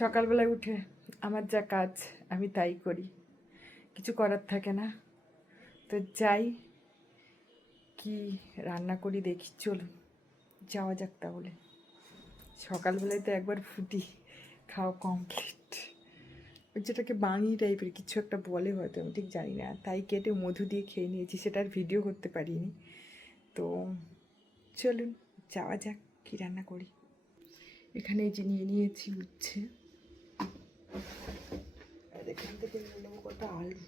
সকালবেলায় উঠে আমার যা কাজ আমি তাই করি, কিছু করার থাকে না। তো যাই, কি রান্না করি দেখি, চলুন যাওয়া যাক। তাহলে সকালবেলায় তো একবার ফুটি খাওয়া কমপ্লিট, যেটাকে বাঙি টাইপের কিছু একটা বলে, হয়তো আমি ঠিক জানি না, তাই কেটে মধু দিয়ে খেয়ে নিয়েছি, সেটার ভিডিও করতে পারিনি। তো চলুন যাওয়া যাক, কী রান্না করি। এখানে এই যে নিয়ে নিয়েছি উচ্ছে, আর এখান থেকে নিয়ে নেবো কটা আলু।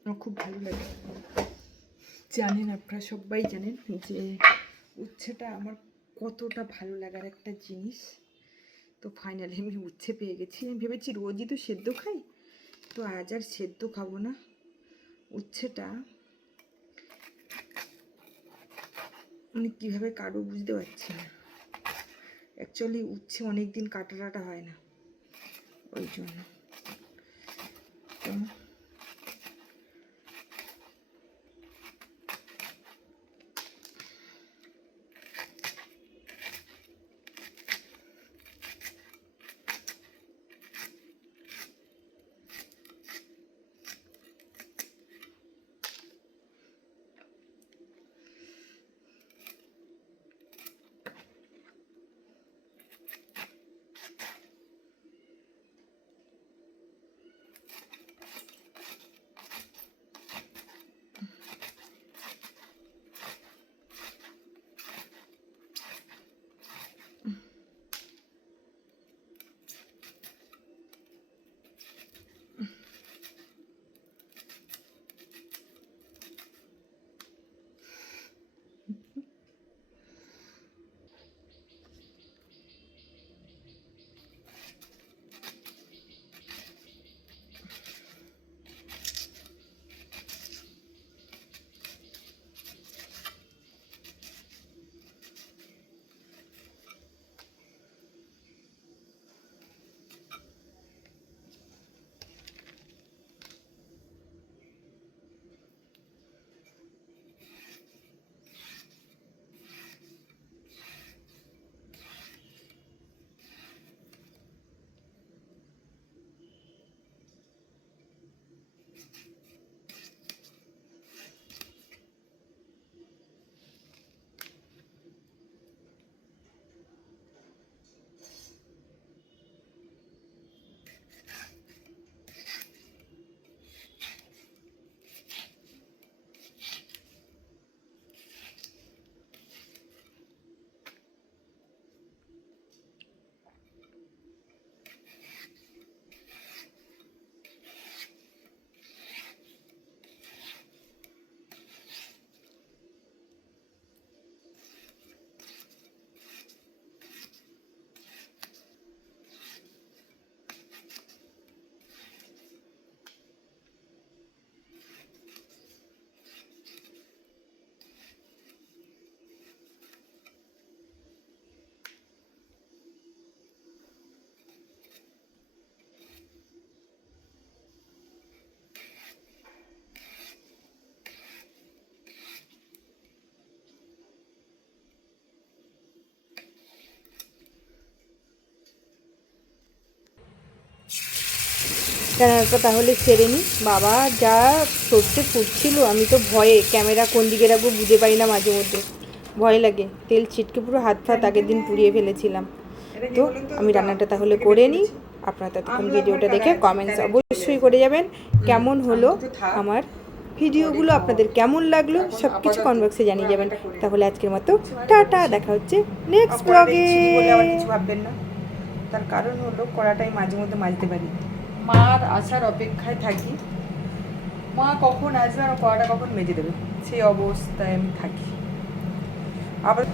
আমার খুব ভালো লাগে, জানেন আপনারা সবাই জানেন যে উচ্ছেটা আমার কতটা ভালো লাগার একটা জিনিস। তো ফাইনালি আমি উচ্ছে পেয়ে গেছি। আমি ভেবেছি রোজই তো সেদ্ধ খাই, তো আজ আর সেদ্ধ খাবো না। উচ্ছেটা মানে কীভাবে কাটবো বুঝতে পারছি না। অ্যাকচুয়ালি উচ্ছে অনেক দিন কাটা হয় না, ওই জন্য। তো রান্নাটা তাহলে সেরে নিই। বাবা যা সর্ষে ফুটছিল, আমি তো ভয়ে ক্যামেরা কোন দিকে রাখবো বুঝে পাই না, মাঝে মধ্যে ভয় লাগে, তেল ছিটকে পুরো হাত ফাত আগের দিন পুড়িয়ে ফেলেছিলাম। তো আমি রান্নাটা তাহলে করে নিই। আপনারা ততক্ষণ ভিডিওটা দেখে কমেন্টস অবশ্যই করে যাবেন কেমন হলো আমার ভিডিওগুলো, আপনাদের কেমন লাগলো সব কিছু কমেন্ট বক্সে জানিয়ে যাবেন। তাহলে আজকের মতো টাটা, দেখা হচ্ছে নেক্সট ব্লগে। আবার কিছু ভাববেন না, তার কারণ হলো কড়াটাই মাঝে মধ্যে মাজতে পারি, মার আসার অপেক্ষায় থাকি, মা কখন আসবে আর কড়াটা কখন মেজে দেবে, সেই অবস্থায় আমি থাকি। আবার